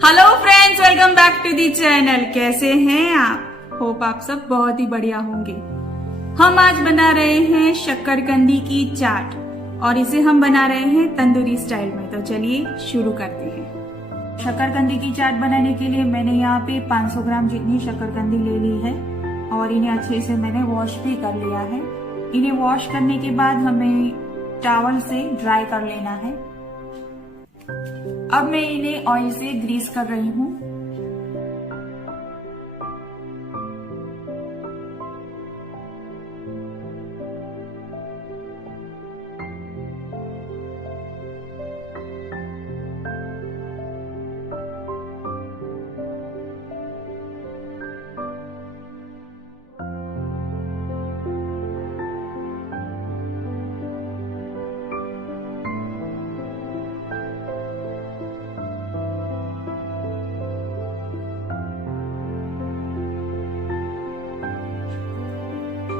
Hello friends, welcome back to the channel. कैसे हैं आप? होप आप सब बहुत ही बढ़िया होंगे। हम आज बना रहे हैं शक्करकंदी की चाट और इसे हम बना रहे हैं तंदूरी स्टाइल में। तो चलिए शुरू करते हैं। शक्करकंदी की चाट बनाने के लिए मैंने यहाँ पे 500 ग्राम जितनी शक्करकंदी ले ली है और इन्हें अच्छे से मैंने वॉश भी कर लिया है। इन्हें वॉश करने के बाद हमें टॉवल से ड्राई कर लेना है। अब मैं इन्हें ऑयल से ग्रीस कर रही हूँ।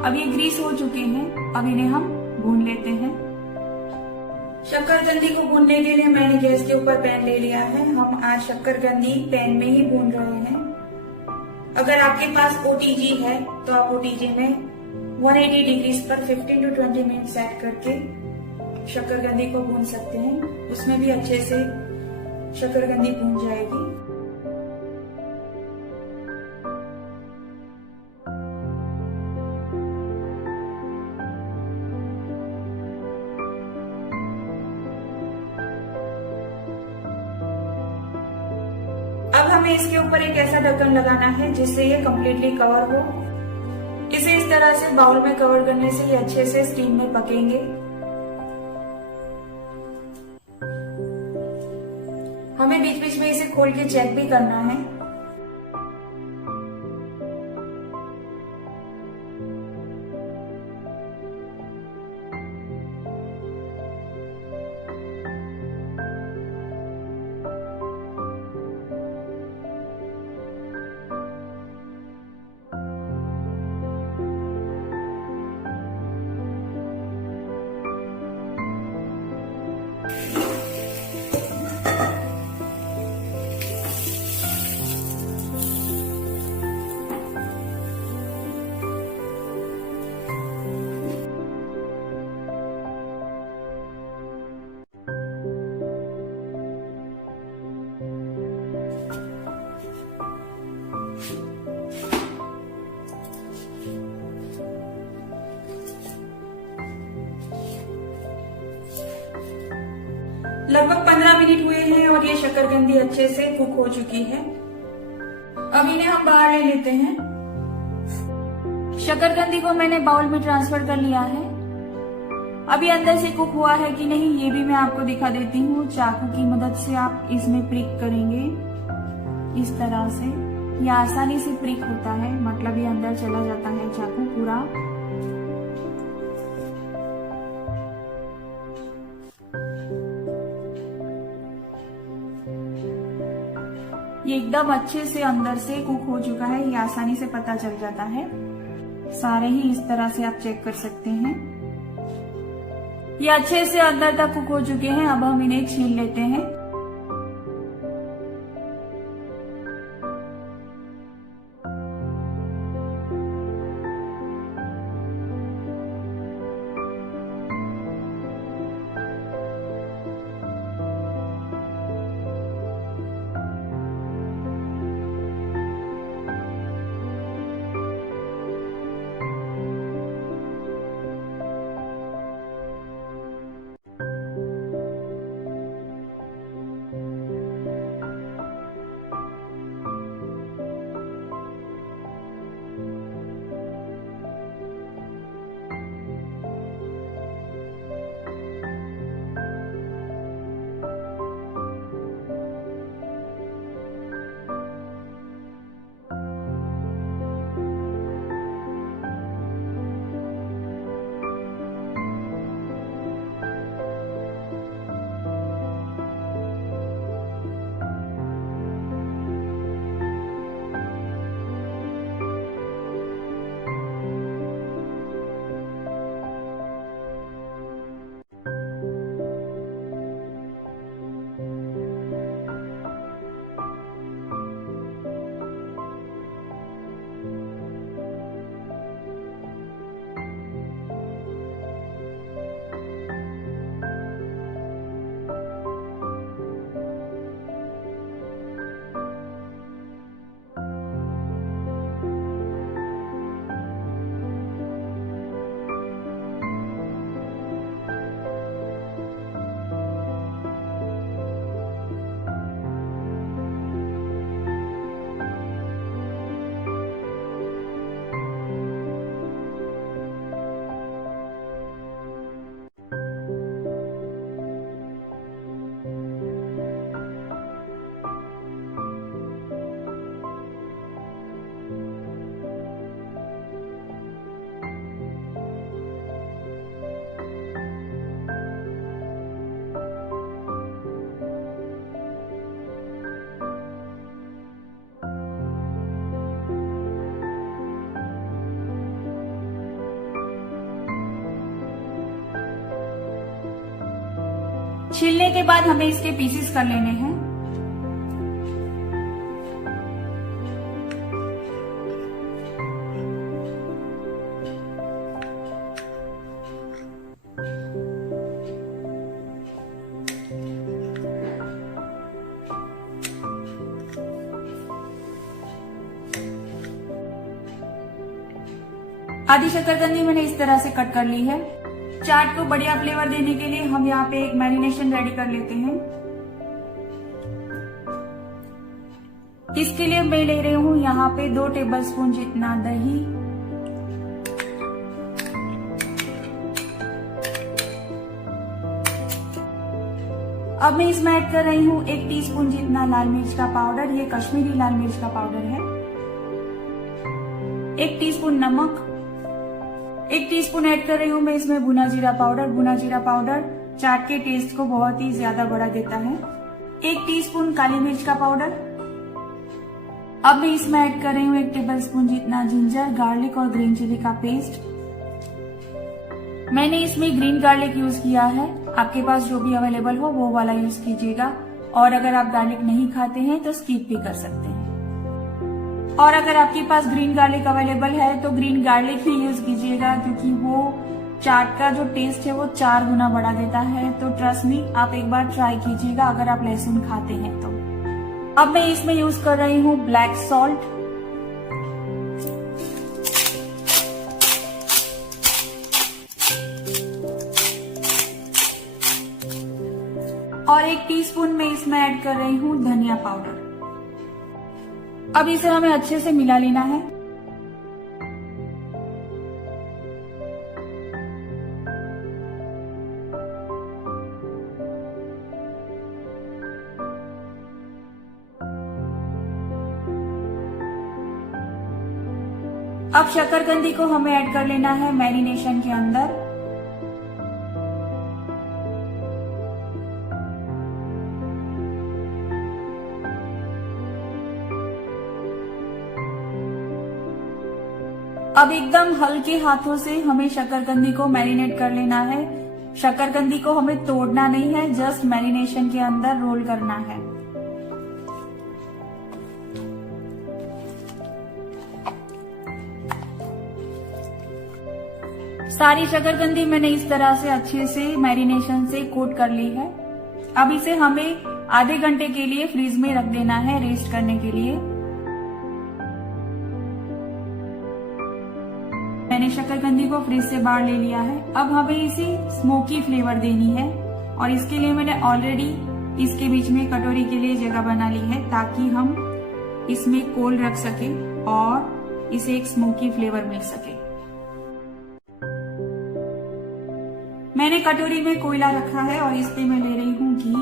अब ये ग्रीस हो चुके हैं। अब इन्हें हम भून लेते हैं। शक्करकंदी को भूनने के लिए मैंने गैस के ऊपर पैन ले लिया है। हम आज शक्करकंदी पैन में ही भून रहे हैं। अगर आपके पास ओटीजी है तो आप ओटीजी में 180 डिग्री पर 15 to 20 मिनट सेट करके शक्करकंदी को भून सकते हैं। उसमें भी अच्छे से शक्करकंदी भून जाएगी। अब हमें इसके ऊपर एक ऐसा ढक्कन लगाना है जिससे ये कम्प्लीटली कवर हो। इसे इस तरह से बाउल में कवर करने से ये अच्छे से स्टीम में पकेंगे। हमें बीच बीच में इसे खोल के चेक भी करना है। लगभग 15 मिनट हुए हैं और ये शक्करकंदी अच्छे से कुक हो चुकी है। अब इन्हें हम बाहर ले लेते हैं। शक्करकंदी को मैंने बाउल में ट्रांसफर कर लिया है। अभी अंदर से कुक हुआ है कि नहीं ये भी मैं आपको दिखा देती हूँ। चाकू की मदद से आप इसमें प्रिक करेंगे इस तरह से। ये आसानी से प्रिक होता है, मतलब ये अंदर चला जाता है चाकू पूरा। ये एकदम अच्छे से अंदर से कुक हो चुका है। ये आसानी से पता चल जाता है। सारे ही इस तरह से आप चेक कर सकते हैं। ये अच्छे से अंदर तक कुक हो चुके हैं। अब हम इन्हें छील लेते हैं। छीलने के बाद हमें इसके पीसेस कर लेने हैं। आधी शकरकंदी मैंने इस तरह से कट कर ली है। चाट को बढ़िया फ्लेवर देने के लिए हम यहाँ पे एक मैरिनेशन रेडी कर लेते हैं। इसके लिए मैं ले रही हूँ यहाँ पे 2 टेबलस्पून जितना दही, अब मैं इसमें ऐड कर रही हूँ 1 टीस्पून जितना लाल मिर्च का पाउडर। ये कश्मीरी लाल मिर्च का पाउडर है। 1 टीस्पून नमक, 1 टीस्पून ऐड कर रही हूँ मैं इसमें भुना जीरा पाउडर। भुना जीरा पाउडर चाट के टेस्ट को बहुत ही ज्यादा बढ़ा देता है। 1 टीस्पून काली मिर्च का पाउडर। अब मैं इसमें ऐड कर रही हूँ 1 टेबलस्पून जितना जिंजर, गार्लिक और ग्रीन चिली का पेस्ट। मैंने इसमें ग्रीन गार्लिक यूज किया है, आपके पास जो भी अवेलेबल हो वो वाला यूज कीजिएगा। और अगर आप गार्लिक नहीं खाते हैं तो स्किप भी कर सकते हैं। और अगर आपके पास ग्रीन गार्लिक अवेलेबल है तो ग्रीन गार्लिक ही यूज कीजिएगा, क्योंकि वो चाट का जो टेस्ट है वो 4 गुना बढ़ा देता है। तो ट्रस्ट मी, आप एक बार ट्राई कीजिएगा अगर आप लहसुन खाते हैं तो। अब मैं इसमें यूज कर रही हूँ ब्लैक सॉल्ट, और 1 टीस्पून में इसमें ऐड कर रही हूँ धनिया पाउडर। अब इसे हमें अच्छे से मिला लेना है। अब शकरकंदी को हमें ऐड कर लेना है मैरिनेशन के अंदर। अब एकदम हल्के हाथों से हमें शकरकंदी को मैरिनेट कर लेना है। शकरकंदी को हमें तोड़ना नहीं है, जस्ट मैरिनेशन के अंदर रोल करना है। सारी शकरकंदी मैंने इस तरह से अच्छे से मैरिनेशन से कोट कर ली है। अब इसे हमें आधे घंटे के लिए फ्रीज में रख देना है रेस्ट करने के लिए। मैंने शकरकंदी को फ्रिज से बाहर ले लिया है। अब हमें इसे स्मोकी फ्लेवर देनी है, और इसके लिए मैंने ऑलरेडी इसके बीच में कटोरी के लिए जगह बना ली है, ताकि हम इसमें कोल रख सके और इसे एक स्मोकी फ्लेवर मिल सके। मैंने कटोरी में कोयला रखा है और इस पे मैं ले रही हूँ घी।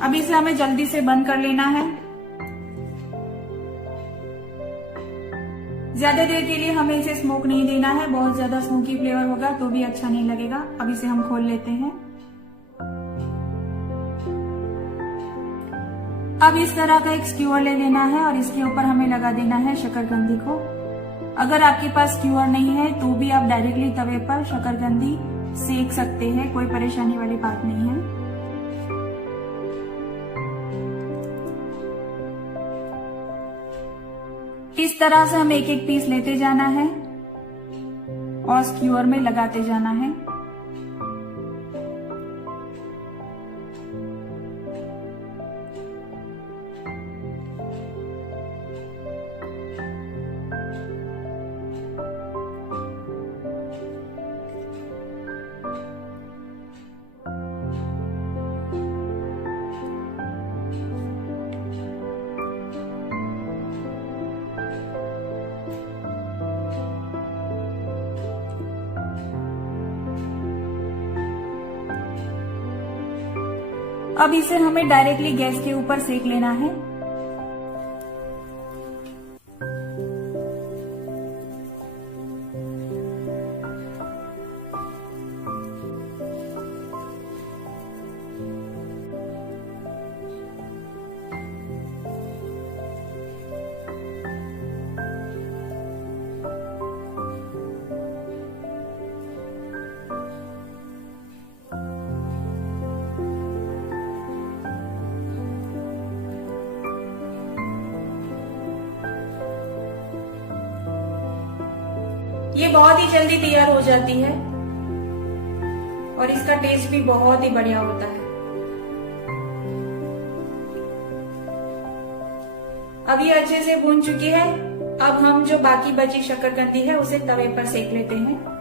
अब इसे हमें जल्दी से बंद कर लेना है। ज्यादा देर के लिए हमें इसे स्मोक नहीं देना है, बहुत ज्यादा स्मोकी फ्लेवर होगा तो भी अच्छा नहीं लगेगा। अब इसे हम खोल लेते हैं। अब इस तरह का एक स्क्यूअर ले लेना है और इसके ऊपर हमें लगा देना है शकरकंदी को। अगर आपके पास स्क्यूअर नहीं है तो भी आप डायरेक्टली तवे पर शकरकंदी सेक सकते हैं, कोई परेशानी वाली बात नहीं है। इस तरह से हमें एक एक पीस लेते जाना है और स्क्यूअर में लगाते जाना है। अब इसे हमें डायरेक्टली गैस के ऊपर सेक लेना है। ये बहुत ही जल्दी तैयार हो जाती है और इसका टेस्ट भी बहुत ही बढ़िया होता है। अब ये अच्छे से भून चुकी है। अब हम जो बाकी बची शक्करकंदी है उसे तवे पर सेक लेते हैं।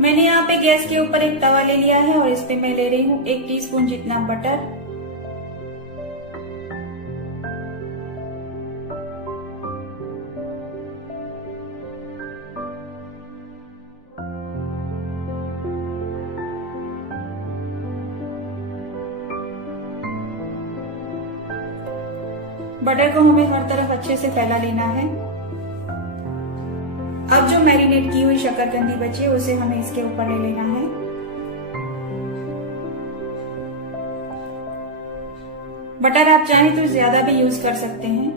मैंने यहाँ पे गैस के ऊपर एक तवा ले लिया है और इस पे मैं ले रही हूँ 1 टीस्पून जितना बटर। बटर को हमें हर तरफ अच्छे से फैला लेना है। अब जो मैरिनेट की हुई शक्करकंदी बची है उसे हमें इसके ऊपर ले लेना है। बटर आप चाहें तो ज्यादा भी यूज कर सकते हैं।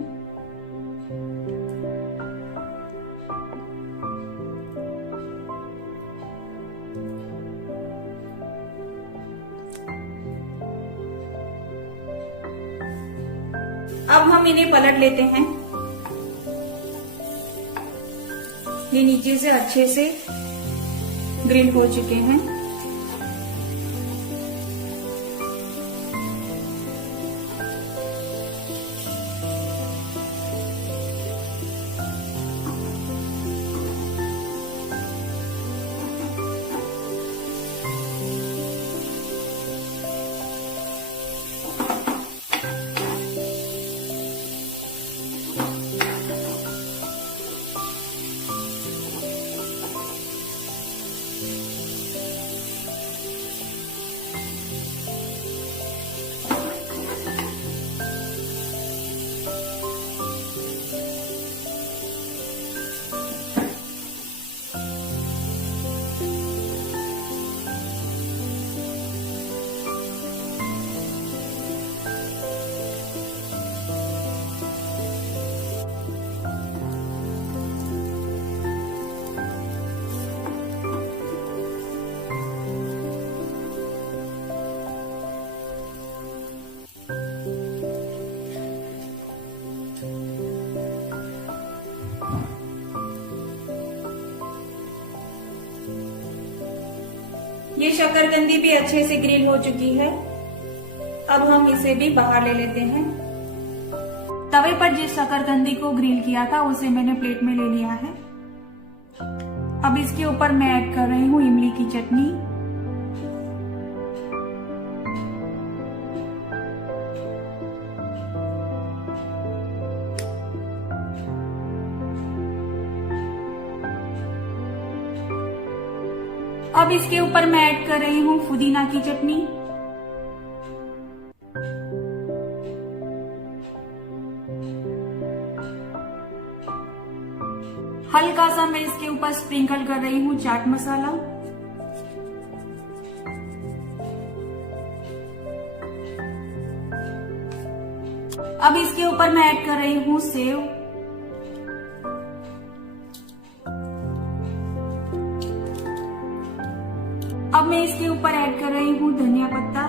अब हम इन्हें पलट लेते हैं। ये नीचे से अच्छे से ग्रिल हो चुके हैं। ये शक्करकंदी भी अच्छे से ग्रिल हो चुकी है। अब हम इसे भी बाहर ले लेते हैं। तवे पर जिस शक्करकंदी को ग्रिल किया था उसे मैंने प्लेट में ले लिया है। अब इसके ऊपर मैं ऐड कर रही हूँ इमली की चटनी। अब इसके ऊपर मैं ऐड कर रही हूँ पुदीना की चटनी। हल्का सा मैं इसके ऊपर स्प्रिंकल कर रही हूँ चाट मसाला। अब इसके ऊपर मैं ऐड कर रही हूँ सेव। अब मैं इसके ऊपर ऐड कर रही हूँ धनिया पत्ता।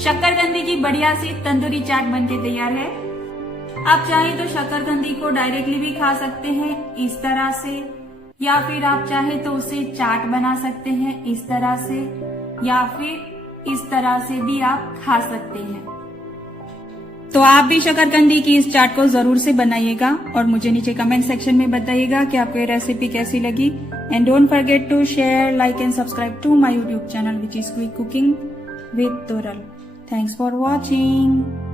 शक्करकंदी की बढ़िया सी तंदूरी चाट बनके तैयार है। आप चाहे तो शक्करकंदी को डायरेक्टली भी खा सकते हैं इस तरह से, या फिर आप चाहे तो उसे चाट बना सकते हैं इस तरह से, या फिर इस तरह से भी आप खा सकते हैं। तो आप भी शक्करकंदी की इस चाट को जरूर से बनाइएगा और मुझे नीचे कमेंट सेक्शन में बताइएगा कि आपको ये रेसिपी कैसी लगी। And don't forget to share, like and subscribe to my YouTube channel which is quick cooking with Toral. Thanks for watching.